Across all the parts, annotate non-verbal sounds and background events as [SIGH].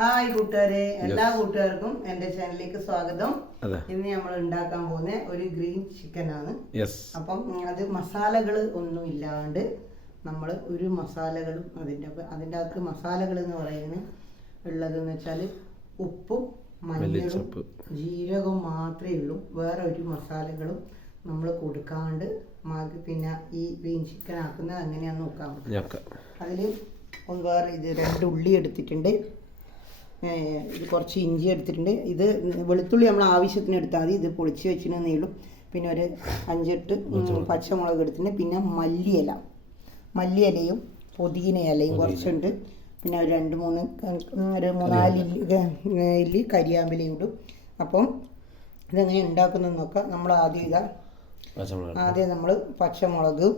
Hi കൂട്ടുകാരെ. എല്ലാ കൂട്ടുകാർക്കും എന്റെ ചാനലിലേക്ക് സ്വാഗതം. ഇന്ന് നമ്മൾ ഉണ്ടാക്കാൻ പോകുന്ന ഒരു ഗ്രീൻ ചിക്കൻ ആണ്. അപ്പം അത് മസാലകൾ ഒന്നും ഇല്ലാണ്ട് നമ്മൾ ഒരു മസാലകളും അതിന്റെ അതിന്റെ അകത്ത് മസാലകൾ എന്ന് പറയുന്നത് ഉള്ളതെന്ന് വെച്ചാൽ ഉപ്പും മഞ്ഞളും ജീരകവും മാത്രമേ ഉള്ളൂ. വേറെ ഒരു മസാലകളും നമ്മൾ കൊടുക്കാണ്ട് മാക്കി പിന്നെ ഈ ഗ്രീൻ ചിക്കൻ ആക്കുന്നത് അങ്ങനെയാണ് നോക്കാൻ പറ്റും അതിൽ വേറെ ഇത് രണ്ട് ഉള്ളി എടുത്തിട്ടുണ്ട്. കുറച്ച് ഇഞ്ചി എടുത്തിട്ടുണ്ട്. ഇത് വെളുത്തുള്ളി നമ്മൾ ആവശ്യത്തിന് എടുത്താൽ മതി. ഇത് പൊളിച്ച് വെച്ചിട്ട് നീളും പിന്നെ ഒരു അഞ്ചെട്ട് പച്ചമുളക്. എടുത്തിട്ടുണ്ട്. പിന്നെ മല്ലിയില മല്ലിയിലയും പുതിന ഇലയും കുറച്ചുണ്ട്. പിന്നെ ഒരു രണ്ട് മൂന്ന് ഒരു മൂന്നാൽ ഇല്ലി കരിയാമ്പലയും ഇടും. അപ്പം ഇതെങ്ങനെ ഉണ്ടാക്കുന്നതെന്ന് നോക്കാം. നമ്മൾ ആദ്യം ഇതാ ആദ്യം നമ്മൾ പച്ചമുളക്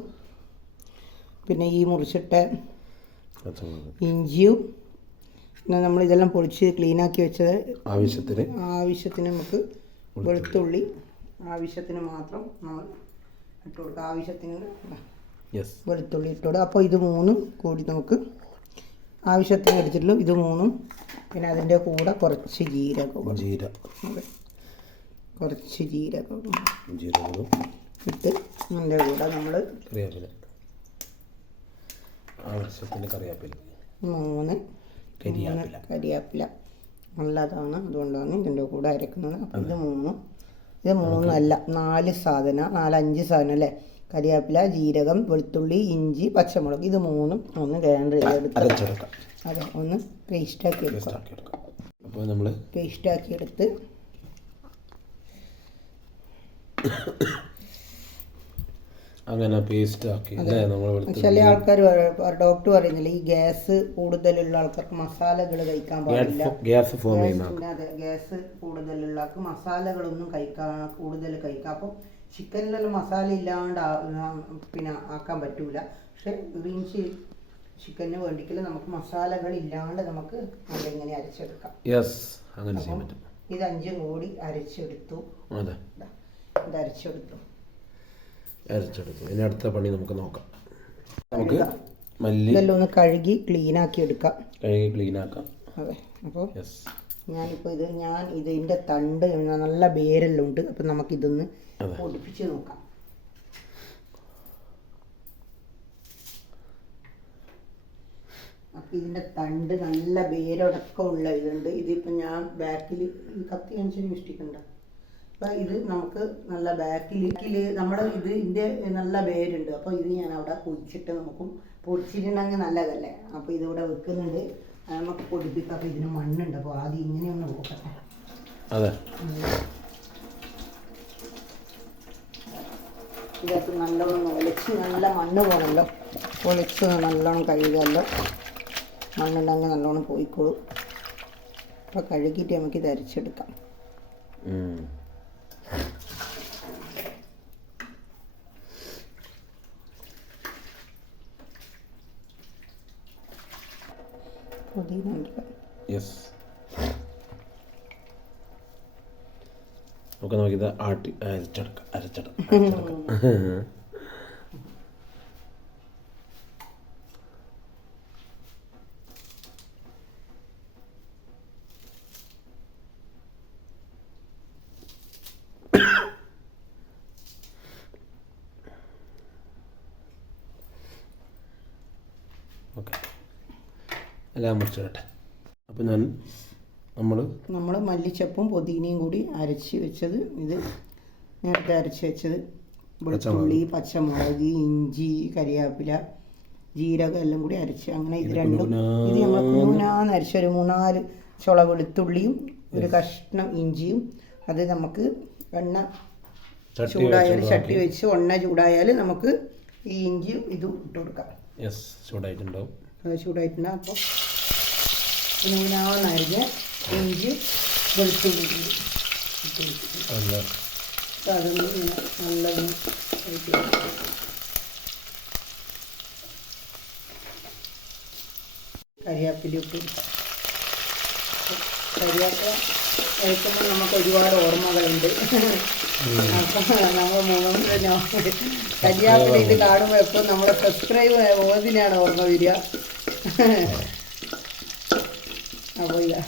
പിന്നെ ഈ മുറിച്ചിട്ട ഇഞ്ചിയും പിന്നെ നമ്മൾ ഇതെല്ലാം പൊളിച്ച് ക്ലീൻ ക്ലീനാക്കി വെച്ചത് ആവശ്യത്തിന്. ആവശ്യത്തിന് നമുക്ക് വെളുത്തുള്ളി ആവശ്യത്തിന് മാത്രം നമ്മൾ ഇട്ട് കൊടുക്കുക. ആവശ്യത്തിന് വെളുത്തുള്ളി ഇട്ട് കൊടുക്കുക. അപ്പോൾ ഇത് മൂന്നും കൂടി നമുക്ക് ആവശ്യത്തിന് എടുത്തിട്ടുള്ളൂ. ഇത് മൂന്നും പിന്നെ അതിന്റെ കൂടെ കുറച്ച് ജീരകം ജീര. കുറച്ച് ജീരകം ജീരകവും. ഇട്ട് അതിന്റെ കൂടെ നമ്മൾ കറിവേപ്പില. ആവശ്യത്തിന് കറിവേപ്പില. മൂന്ന് കരിയാപ്പില. കരിയാപ്പില. നല്ലതാണ്. അതുകൊണ്ടാണ് ഇതിന്റെ കൂടെ അരക്കുന്നത്. അപ്പം ഇത് മൂന്നും ഇത് മൂന്നല്ല നാല് സാധനം നാലഞ്ച് സാധനം അല്ലേ? കരിയാപ്പില ജീരകം വെളുത്തുള്ളി ഇഞ്ചി പച്ചമുളക്. ഇത് മൂന്നും ഒന്ന് ഗ്രൈൻഡർ ചെയ്തെടുക്കാം അതെ ഒന്ന് പേസ്റ്റാക്കി പേസ്റ്റ് ആക്കി എടുക്കാം. അപ്പോൾ നമ്മൾ പേസ്റ്റാക്കി എടുത്ത് അങ്ങനെ പേസ്റ്റ് ആക്കി ചില ആൾക്കാർ ഡോക്ടർ പറയുന്നില്ല ഈ ഗ്യാസ് കൂടുതലുള്ള ആൾക്കാർക്ക് മസാലകൾ കഴിക്കാൻ പാടില്ല. ഗ്യാസ് ഫോം ചെയ്യുന്ന അതെ ഗ്യാസ് കൂടുതലുള്ള ആൾക്ക് മസാലകളൊന്നും കഴിക്കാൻ കൂടുതൽ കഴിക്കാം. അപ്പം ചിക്കനിലെല്ലാം മസാല ഇല്ലാണ്ട് പിന്നെ ആക്കാൻ പറ്റൂല. പക്ഷെ ഗ്രീൻ ചിക്കന് വേണ്ടിക്കില്ല നമുക്ക് മസാലകൾ ഇല്ലാണ്ട് നമുക്ക് നമ്മളിങ്ങനെ അരച്ചെടുക്കാം. യെസ് അങ്ങനെ ചെയ്യാൻ പറ്റും. ഇത് അഞ്ചും കൂടി അരച്ചെടുത്തു. അതെ. ഇത് അരച്ചെടുത്തു. അരച്ചെടുക്കും. ഇനി അടുത്ത പണി നമുക്ക് നോക്കാം. നമുക്ക് മല്ലി ഇതെല്ലാം ഒന്ന് കഴുകി ക്ലീൻ ആക്കി എടുക്കാം കഴുകി ക്ലീൻ ആക്കാം. അതെ അപ്പോൾ ഞാനിപ്പോൾ ഇത് ഞാൻ ഇതിന്റെ തണ്ട് നല്ല വേരെല്ലാം ഉണ്ട്. അപ്പം നമുക്കിതൊന്ന്. പൊടിപ്പിച്ച് നോക്കാം. അപ്പം ഇതിന്റെ തണ്ട് നല്ല വേരടക്കം ഉള്ള ഇതുണ്ട്. ഇതിപ്പോൾ ഞാൻ ബാക്കിൽ കത്തി അനുസരിച്ച് ഇഷ്ടിക്കണ്ട അപ്പം ഇത് നമുക്ക് നല്ല ബാക്കിൽ നമ്മുടെ ഇത് ഇതിന്റെ നല്ല വേരുണ്ട്. അപ്പോൾ ഇത് ഞാൻ അവിടെ കുഴിച്ചിട്ട് നോക്കും പൊടിച്ചിട്ടുണ്ടെങ്കിൽ നല്ലതല്ലേ? അപ്പോൾ ഇതിവിടെ വെക്കുന്നുണ്ട്. നമുക്ക് പൊടിപ്പിക്കാം. അപ്പോൾ ഇതിന് മണ്ണുണ്ട്. അപ്പോൾ ആദ്യം ഇങ്ങനെ ഒന്ന് നോക്കട്ടെ. അതെ. ഇതിനകത്ത് നല്ലോണം ഒളിച്ച് നല്ല മണ്ണ് പോകണമല്ലോ ഒളിച്ച് നല്ലോണം കഴുകല്ലോ മണ്ണുണ്ടെങ്കിൽ നല്ലോണം പോയിക്കോളും. അപ്പോൾ കഴുകിയിട്ട് നമുക്ക് ഇത് അരച്ചെടുക്കാം എടുക്കാം യെസ് നമുക്ക് നോക്കിയത് ആട്ടി അരച്ചെടുക്കാം അരച്ചെടുക്കാം ഓക്കെ. എല്ലാം മുറിച്ചിടട്ടെ അപ്പോൾ ഞാൻ നമ്മൾ നമ്മൾ മല്ലിച്ചപ്പും പുതിനയും കൂടി അരച്ച് വെച്ചത് ഇത് നേരത്തെ അരച്ച് വെച്ചത് വെളുത്തുള്ളി പച്ചമുളക്. ഇഞ്ചി കരിയാപ്പില ജീരകം എല്ലാം കൂടി അരച്ച് അങ്ങനെ ഇത് രണ്ടും ഇത് നമ്മൾ കൂനാന്ന് അരച്ച ഒരു മൂന്നാൽ ചുള വെളുത്തുള്ളിയും ഒരു കഷ്ണം ഇഞ്ചിയും. അത് നമുക്ക് എണ്ണ ചൂടായാലും ചൂടായാൽ ചട്ടി വെച്ച് എണ്ണ ചൂടായാൽ നമുക്ക് ഈ ഇഞ്ചിയും ഇതും ഇട്ട് കൊടുക്കാം. യെസ് ചൂടായിട്ടുണ്ടാവും. അത് ചൂടായിട്ടുണ്ട്. അപ്പോൾ നൂനാന്നരിഞ്ഞ് ഇഞ്ചി വെളുത്തുള്ളി അതൊന്ന് നല്ലൊന്ന്. കരിയാപ്പില ഇട്ട് കൊടുക്കാം കരിയാപ്പില കഴിക്കുമ്പോൾ നമുക്ക് ഒരുപാട് ഓർമ്മകളുണ്ട്. അപ്പം നമ്മൾ മൂന്ന് കരിയാപ്പില ഇത് കാണുമ്പോൾ എപ്പോഴും നമ്മുടെ സബ്സ്ക്രൈബ് ഓതിനാണ് ഓർമ്മ വരിക. അപ്പോൾ ഇത്.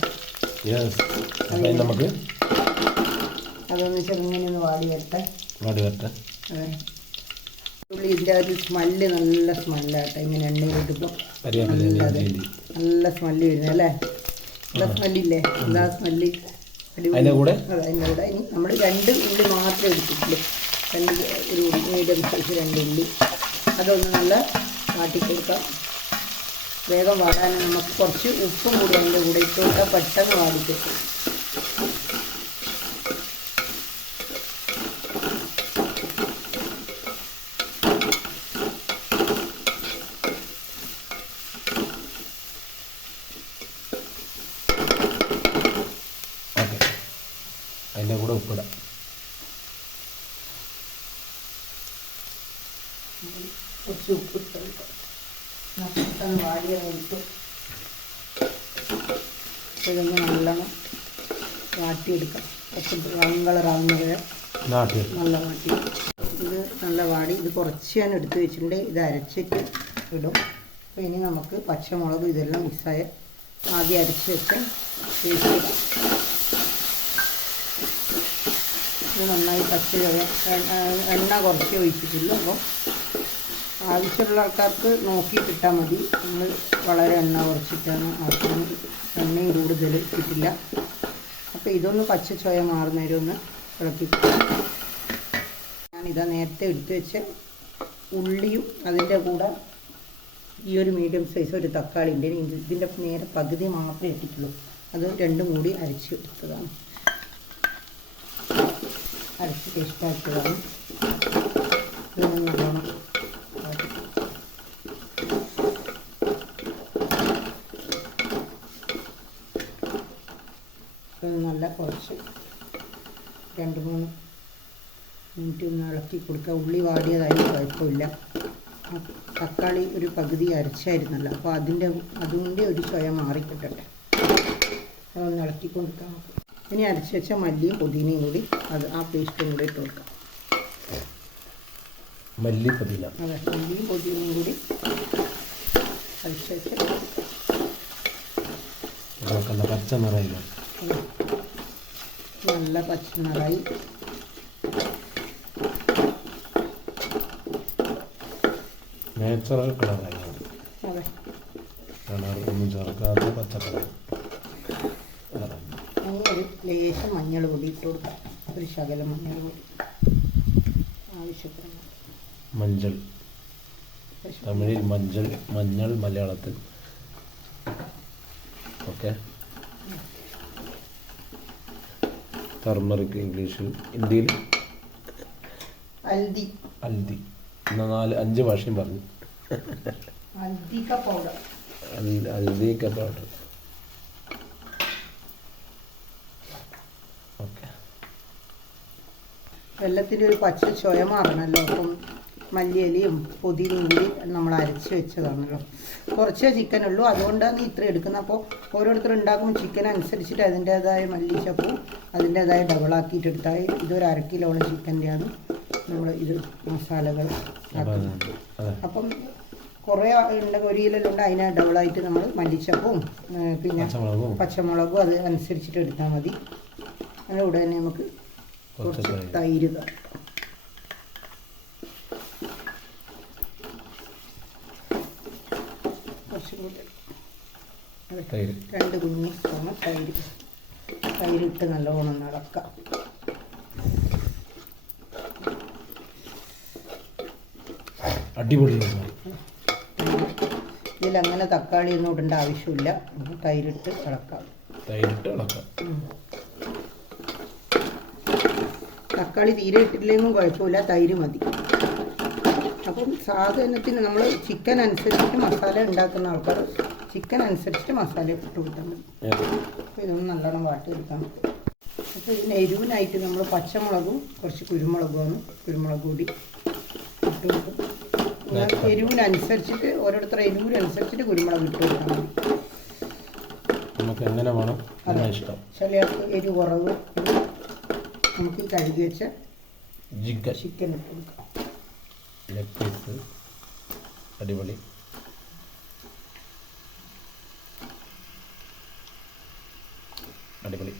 നമുക്ക് അതൊന്ന് ചെറുങ്ങനെ ഒന്ന് വാടി വരട്ടെ വാടി വരട്ടെ ഉള്ളി ഇതിന്റെ ഒരു സ്മെല്ല് നല്ല സ്മെല്ലാട്ടെ ഇങ്ങനെ ഇഞ്ചി നല്ല സ്മെല്ല് വരുന്നത് അല്ലേ? സ്മെല്ലില്ലേ എന്താ സ്മെല്ല് അതിന്റെ കൂടെ? അതെ അതിന്റെ കൂടെ. ഇനി നമ്മൾ രണ്ട് ഉള്ളി മാത്രമേ എടുത്തിട്ടുള്ളൂ രണ്ട് ഒരു മീഡിയം സൈസ് രണ്ട് ഉള്ളി. അതൊന്ന് നല്ല വാട്ടി കൊടുക്കാം വേഗം വാടാൻ നമുക്ക് കുറച്ച് ഉപ്പും കൂടി അതിന്റെ കൂടെ ഇട്ട് കൊടുത്താൽ പെട്ടെന്ന് വാടിക്കിട്ടും ഓക്കെ അതിന്റെ കൂടെ ഉപ്പിടാം കുറച്ച് ഉപ്പ് ഇട്ട് കൊടുക്കാം എന്നാ പെട്ടെന്ന് വാടിയ കിട്ടും ഇതൊന്ന് നല്ലോണം വാട്ടിയെടുക്കാം കുറച്ച് ബ്രൗൺ കളറാവുന്ന വരെ നല്ല വാട്ടി ഇത് നല്ല വാടി ഇത് കുറച്ച് ഞാൻ എടുത്ത് വെച്ചിട്ടുണ്ട് ഇത് അരച്ചിട്ട് ഇടും അപ്പോൾ ഇനി നമുക്ക് പച്ചമുളക് ഇതെല്ലാം മിക്സായ ആദ്യം അരച്ച് വെച്ച് ഇത് നന്നായി പച്ച എണ്ണ കുറച്ച് ഒഴിച്ചിട്ടുള്ളൂ അപ്പോൾ ആവശ്യമുള്ള ആൾക്കാർക്ക് നോക്കി കിട്ടാൽ മതി. നമ്മൾ വളരെ എണ്ണ കുറച്ചിട്ടാണ് ആക്കുന്നത് എണ്ണയും കൂടുതൽ കിട്ടില്ല. അപ്പോൾ ഇതൊന്ന് പച്ച ചോയ മാറുന്നേരം ഒന്ന് ഇളക്കി. ഞാനിതാ നേരത്തെ എടുത്തു വെച്ച ഉള്ളിയും അതിന്റെ കൂടെ ഈ ഒരു മീഡിയം സൈസ് ഒരു തക്കാളി ഉണ്ട്. ഇതിന്റെ നേരെ പകുതി മാത്രമേ ഇട്ടിട്ടുള്ളൂ. അത് രണ്ടും കൂടി അരച്ച് എടുത്തതാണ്. അരച്ച് ടേസ്റ്റാക്കിയതാണ് ഇതൊന്ന് നല്ലോണം ഇളക്കി. ഇത് നല്ല കുറച്ച് രണ്ട് മൂന്ന് മിനിറ്റ് ഒന്ന് ഇളക്കി കൊടുക്കുക. ഉള്ളി വാടിയതായാലും കുഴപ്പമില്ല. തക്കാളി ഒരു പകുതി അരച്ചായിരുന്നല്ലോ. അപ്പോൾ അതിന്റെ അതുകൊണ്ടേ ഒരു സ്വയ മാറിക്കിട്ടട്ടെ. അതൊന്ന് ഇളക്കി കൊടുക്കാം ഇനി അരച്ച് വെച്ച മല്ലിയും പുതിനയും കൂടി അത് ആ പേസ്റ്റും കൂടി ഇട്ട് കൊടുക്കാം. മല്ലി പുതിന. അതെ മല്ലിയും പുതിനയും കൂടി അരച്ച് വെച്ച് നല്ല പച്ച നിറയില്ല അതെ. നല്ല നാച്ചുറൽ കളറായി അതെ കളർ ഒന്നും ചേർക്കാത്ത പച്ച ഒരു ലേശം മഞ്ഞൾ പൊടി ഇട്ട് കൊടുക്കാം ഒരു ശകലം മഞ്ഞൾ പൊടി ആവശ്യത്തിന് മഞ്ചൾ. ലേശം തമിഴിൽ മഞ്ഞൾ മഞ്ഞൾ മലയാളത്തിൽ. ഓക്കെ. ടർമറിക് ഇംഗ്ലീഷിൽ. ഇന്ത്യയിൽ? അൽദി. അൽദി. എന്ന നാല് അഞ്ച് ഭാഷയും പറഞ്ഞു. ഹൽദിക്ക പൗഡർ ഹൽ- പൗഡർ ഓക്കെ വെള്ളത്തിന്റെ ഒരു പച്ച ചുയ മാറണല്ലോ. അപ്പം മല്ലിയലിയും പുതിനയും കൂടി നമ്മൾ അരച്ച് വെച്ചതാണല്ലോ. കുറച്ചേ ചിക്കൻ ഉള്ളൂ അതുകൊണ്ടാണ് ഇത്ര എടുക്കുന്നത്. അപ്പോൾ ഓരോരുത്തർ ഉണ്ടാക്കുമ്പോൾ ചിക്കൻ അനുസരിച്ചിട്ട് അതിന്റേതായ മല്ലിച്ചപ്പും അതിന്റേതായ ഡബിളാക്കിയിട്ട് എടുത്താൽ ഇതൊരു അര കിലോളം ചിക്കന്റെയാണ്. നമ്മൾ ഇത് മസാലകൾ ആക്കുന്നത്. അപ്പം കുറേ ഉണ്ട് ഒരു കിലോയിലുണ്ട് അതിനെ ഡബിളായിട്ട് നമ്മൾ മല്ലിച്ചപ്പും പിന്നെ പച്ചമുളകും. അത് അനുസരിച്ചിട്ട് എടുത്താൽ മതി. അങ്ങനെ ഉടനെ തന്നെ നമുക്ക് കുറച്ച് തൈര്. കുറച്ചും കൂടി രണ്ട് കുഞ്ഞി സ്പൂണ് തൈര് തൈരിട്ട് നല്ലോണം നടക്കാം. അടിപൊളി. ഇതിലങ്ങനെ തക്കാളി ഒന്നും ഇടേണ്ട ആവശ്യമില്ല. തൈരിട്ട് ഇളക്കാം. തൈരിട്ട് ഇളക്കാം. തക്കാളി തീരെ ഇട്ടില്ലെങ്കിലും കുഴപ്പമില്ല. തൈര് മതി. അപ്പം സാധനത്തിന് നമ്മൾ ചിക്കൻ അനുസരിച്ചിട്ട് മസാല ഉണ്ടാക്കുന്ന ആൾക്കാർ ചിക്കൻ അനുസരിച്ചിട്ട് മസാല ഇട്ട് കൊടുത്താൽ മതി. അപ്പോൾ ഇതൊന്ന് നല്ലോണം വാട്ടിയെടുക്കാം അപ്പോൾ ഇതിന് എരിവിനായിട്ട് നമ്മൾ പച്ചമുളകും കുറച്ച് കുരുമുളകുമാണ് കുരുമുളക് കൂടി ഇട്ട് കൊടുക്കും. എരിവിനനുസരിച്ചിട്ട് ഓരോരുത്തരുടെ എരിവിനനുസരിച്ചിട്ട് കുരുമുളക് ഇട്ട് കൊടുക്കണം. നമുക്ക് എങ്ങനെ വേണം? അങ്ങനെ ഇഷ്ടം. ചിലർക്ക് എരി കുറവ്. നമുക്ക് ഈ കഴുകി വെച്ച ചിക്കൻ ചിക്കൻ ഇട്ട് കൊടുക്കാം. ലെഗ് പീസ് അടിപൊളി. അടിപൊളി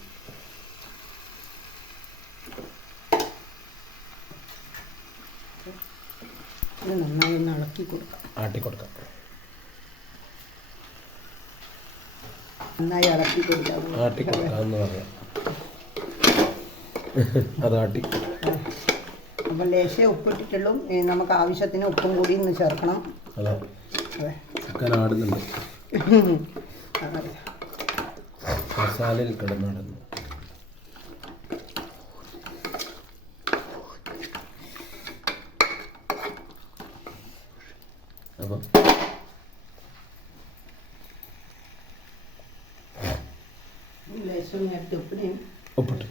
ഇത് നന്നായി ഒന്ന് ഇളക്കി കൊടുക്കാം. ആട്ടി കൊടുക്കാം നന്നായി ഇളക്കി കൊടുക്കാം. ആട്ടി കൊടുക്കാം എന്ന് പറയാം. അതാട്ടി. അപ്പം ലേശം ഉപ്പിട്ടിട്ടുള്ളൂ നമുക്ക് ആവശ്യത്തിന് ഉപ്പും കൂടി ഇന്ന് ചേർക്കണം. ആടുന്നുണ്ട്. [LAUGHS] മസാലയിൽ കിടന്നാടുന്നു അപ്പം ഉപ്പിനെയും ഉപ്പിട്ട്.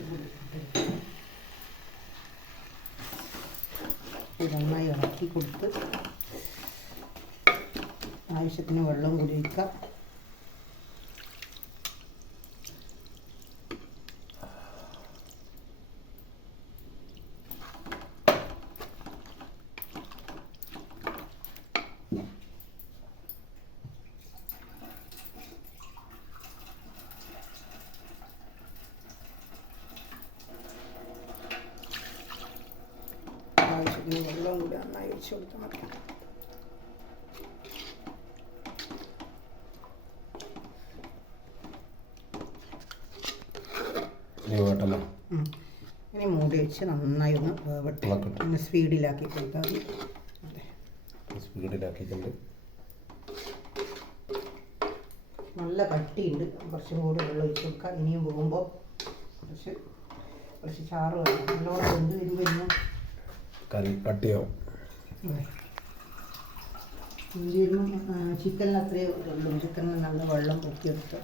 നന്നായി ഇളക്കി കൊടുത്ത് ആവശ്യത്തിന് വെള്ളം കൂടി ഒഴിക്കാം ആവശ്യത്തിന് വെള്ളം കൂടി നന്നായി ഒഴിച്ച് കൊടുത്താൽ മതി ഇനി മൂടി വെച്ച് നന്നായി ഒന്ന് വേവട്ടെ. ഒന്ന് സ്പീഡിലാക്കി കൊടുത്താൽ മതി. അതെ. സ്പീഡിലാക്കിയിട്ടുണ്ട് നല്ല കട്ടിയുണ്ട്. കുറച്ചും കൂടി വെള്ളം ഒഴിച്ച് കൊടുക്കാം. ഇനിയും പോകുമ്പോൾ കുറച്ച് കുറച്ച് ചാറ് വേണം. നല്ലോണം വെന്ത് വരുമ്പോൾ കറി കട്ടിയാവും. വരുമ്പോൾ ചിക്കനിൽ അത്രയേ ഉള്ളൂ. ചിക്കനിൽ നല്ല വെള്ളം പൊക്കിയെടുത്ത്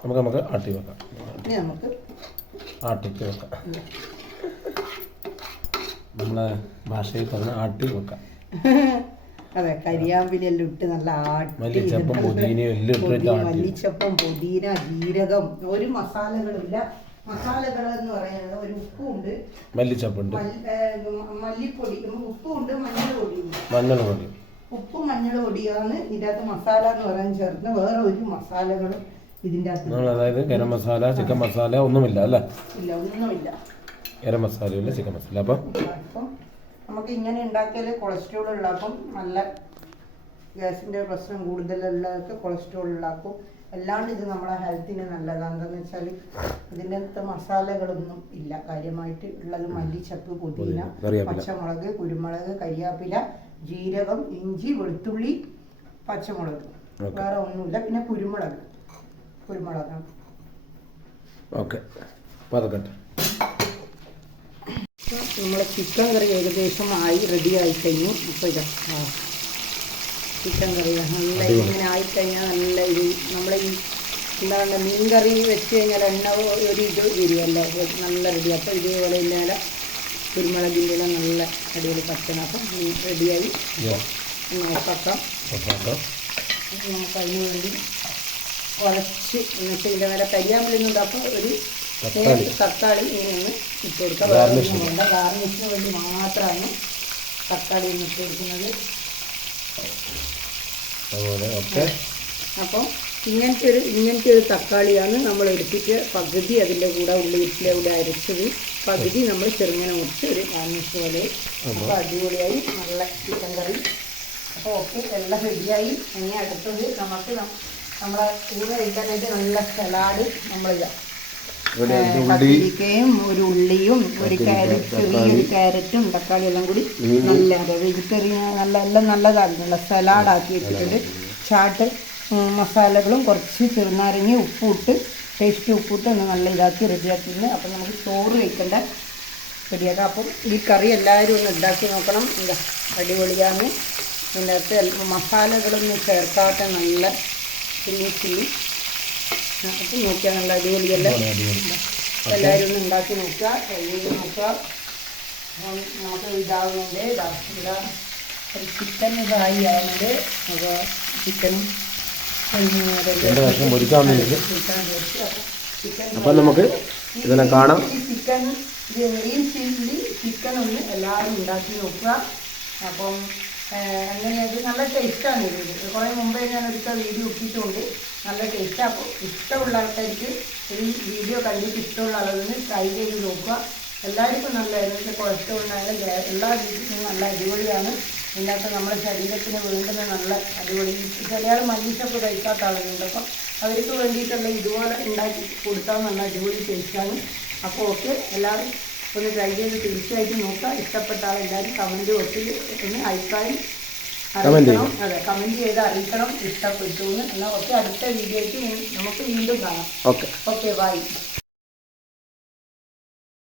നമുക്ക് നമുക്ക് ആട്ടി വെക്കാം. ഇനി നമുക്ക് ആട്ടിക്ക് വെക്കാം. നമ്മളെ ഭാഷയിൽ പറഞ്ഞ ആട്ടി വെക്കാം. അതെ കരിയാമ്പിലെല്ലാം ഇട്ട് നല്ല ആട്ടി മല്ലിച്ചപ്പും പുതിന ജീരകം ഒരു മസാലകളുമില്ല മസാലകൾ എന്ന് പറയുന്നത് ഒരു ഉപ്പുണ്ട്. മല്ലിച്ചപ്പുണ്ട്. മല്ലിപ്പൊടി ഉപ്പുണ്ട് മഞ്ഞൾ പൊടിയുണ്ട് മഞ്ഞൾ ഉപ്പും മഞ്ഞൾപൊടിയാണ് അകത്ത് മസാല എന്ന് പറയാൻ ചേർന്ന് വേറെ ഒരു മസാലകളും ഇതിന്റെ അകത്ത് അതായത് ഗരം മസാല ചിക്കൻ മസാല ഒന്നുമില്ല അല്ലേ? ഇല്ല ഒന്നുമില്ല. ഗരം മസാലയില്ല ചിക്കൻ മസാല. അപ്പം നമുക്ക് ഇങ്ങനെ ഉണ്ടാക്കിയാൽ കൊളസ്ട്രോൾ അപ്പം നല്ല ഗ്യാസിന്റെ പ്രശ്നം കൂടുതലുള്ളവർക്ക് കൊളസ്ട്രോൾ ഉണ്ടാക്കും. അല്ലാണ്ട് ഇത് നമ്മളെ ഹെൽത്തിന് നല്ലതാണ് എന്താണെന്ന് വെച്ചാൽ അകത്ത് മസാലകളൊന്നും ഇല്ല. കാര്യമായിട്ട് ഉള്ളത് മല്ലിച്ചപ്പ് പുതിന പുതിന, പച്ചമുളക് കുരുമുളക് കരിയാപ്പില ജീരകം ഇഞ്ചി വെളുത്തുള്ളി പച്ചമുളക്. വേറെ ഒന്നുമില്ല. പിന്നെ കുരുമുളക്. കുരുമുളകാണ് ഓക്കെ. അപ്പോൾ അതൊക്കെ നമ്മളെ ചിക്കൻ കറി ഏകദേശം ആയി റെഡി ആയി കഴിഞ്ഞു. ഇപ്പൊ ഇതാ. ചിക്കൻ കറി നല്ല. ഇങ്ങനെ ആയിക്കഴിഞ്ഞാൽ നല്ല ഇത് നമ്മൾ ഈ എന്താണ് മീൻ കറി വെച്ച് കഴിഞ്ഞാൽ എണ്ണ ഒരു ഇത് വരുമല്ലോ നല്ല റെഡി അപ്പോൾ ഇതേപോലെ ഇല്ലാതെ കുരുമുളകിന്റെ എല്ലാം നല്ല അടിപൊളി പച്ചന അപ്പം റെഡിയായി നോക്കാം നമുക്ക് അതിന് വേണ്ടി കുറച്ച് എന്നിട്ട് ഇതിന്റെ മേലെ കരിയാമ്പലുന്നുണ്ട് അപ്പോൾ ഒരു തക്കാളി. നേരത്തെ തക്കാളി ഇങ്ങനെ ഇട്ട് കൊടുക്കാം വേറെ ഗാർണിഷിന് വേണ്ടി. മാത്രമാണ് തക്കാളി ഇട്ട് കൊടുക്കുന്നത് അതുപോലെ ഓക്കെ. അപ്പോൾ ഇങ്ങനത്തെ ഒരു ഇങ്ങനത്തെ ഒരു തക്കാളിയാണ് നമ്മൾ എടുത്തിട്ട് പകുതി അതിന്റെ കൂടെ ഉള്ളി ഉള്ളിയിട്ടിലെ കൂടെ അരച്ചത്. പകുതി നമ്മൾ ചെറുങ്ങനെ മുറിച്ച് ഒരു ഗാർണിഷ് പോലെ. അപ്പോൾ അടിപൊളിയായി. നല്ല ചിക്കൻ കറി. അപ്പോൾ ഓക്കെ എല്ലാം റെഡിയായി. ഇനി അടുത്തത് നമുക്ക് നമ്മളെ കൂടെ കഴിക്കാനായിട്ട് നല്ല സലാഡ് നമ്മളിതാ ഇവിടെ ഏ, ഒരു ഉള്ളി കത്തിരിക്കയും ഒരു ഉള്ളിയും ഒരു ക്യാരറ്റ് ഈ ഒരു ക്യാരറ്റും തക്കാളി എല്ലാം കൂടി നല്ല വെജിറ്റേറിയൻ നല്ല എല്ലാം നല്ലതാണ്. നല്ല സലാഡാക്കി വെച്ചിട്ടുണ്ട്. ചാട്ട് മസാലകളും കുറച്ച് ചെറുനാരങ്ങി ഉപ്പിട്ട് ടേസ്റ്റ് ഉപ്പിട്ട് ഒന്ന് നല്ല ഇതാക്കി റെഡിയാക്കിയിട്ടുണ്ട്. അപ്പം നമുക്ക് ചോറ് കഴിക്കണ്ട റെഡിയാക്കാം. അപ്പം ഈ കറി എല്ലാവരും ഒന്ന് ഉണ്ടാക്കി നോക്കണം. എന്താ അടിപൊളിയാണ്. ഇതിന്റെ അകത്ത് മസാലകളൊന്നും ചേർക്കാത്ത നല്ല ചില്ലി ചില്ലി. അപ്പം നോക്കിയാൽ നല്ല അടിപൊളിയല്ലേ? അടിപൊളി, അടിപൊളി. എല്ലാവരും ഒന്ന് ഉണ്ടാക്കി നോക്കുക. ചെയ്ത് നോക്കുക. നമുക്ക് ഇതാവുന്നുണ്ട്. ഇതാ ഇതാ. ചിക്കൻ ഇതായി ആവുന്നുണ്ട്. അപ്പോൾ ചിക്കനും രണ്ട് കഷ്ണം പൊരിക്കാൻ അപ്പം നമുക്ക് ഇതെല്ലാം കാണാം. ചിക്കൻ ഗ്രീൻ ചില്ലി ചിക്കൻ ഒന്ന് എല്ലാവരും ഉണ്ടാക്കി നോക്കുക. അപ്പം അങ്ങനെ നല്ല ടേസ്റ്റാണ് ഇത്. കുറേ മുമ്പേ ഞാൻ ഒരിക്കൽ വീഡിയോ ഇട്ടിട്ടുണ്ട്. നല്ല ടേസ്റ്റാണ് അപ്പോൾ ഇഷ്ടമുള്ള ആൾക്കാർക്ക് ഈ വീഡിയോ കണ്ടിട്ട് ഇഷ്ടമുള്ള ആളുകളിൽ ട്രൈ ചെയ്ത് നോക്കുക. എല്ലാവർക്കും നല്ല കൊളസ്ട്രോൾ ഉണ്ടായാലും എല്ലാ രീതിക്കും നല്ല അടിപൊളിയാണ്. ഇതിനകത്ത് നമ്മുടെ ശരീരത്തിന് വേണ്ടുന്ന നല്ല അടിപൊളി. ചില ആൾ മല്ലിച്ചപ്പ് കഴിക്കാത്ത ആളുകളുണ്ട്. അപ്പം അവർക്ക് വേണ്ടിയിട്ടുള്ള ഇതുപോലെ ഉണ്ടാക്കി കൊടുത്താൽ നല്ല അടിപൊളി ടേസ്റ്റാണ് അപ്പോൾ ഓക്കെ എല്ലാവരും ഒന്ന് ട്രൈ ചെയ്ത് തീർച്ചയായിട്ടും നോക്കുക ഇഷ്ടപ്പെട്ട ആളെല്ലാവരും കമന്റ് ബോക്സിൽ ഒന്ന് അഭിപ്രായം അറിയിക്കണം. അതെ കമന്റ് ചെയ്ത് അറിയിക്കണം. ഇഷ്ടപ്പെട്ടു എന്ന്. എന്നാൽ ഓക്കെ അടുത്ത വീഡിയോയ്ക്ക് നമുക്ക് വീണ്ടും കാണാം. Okay okay bye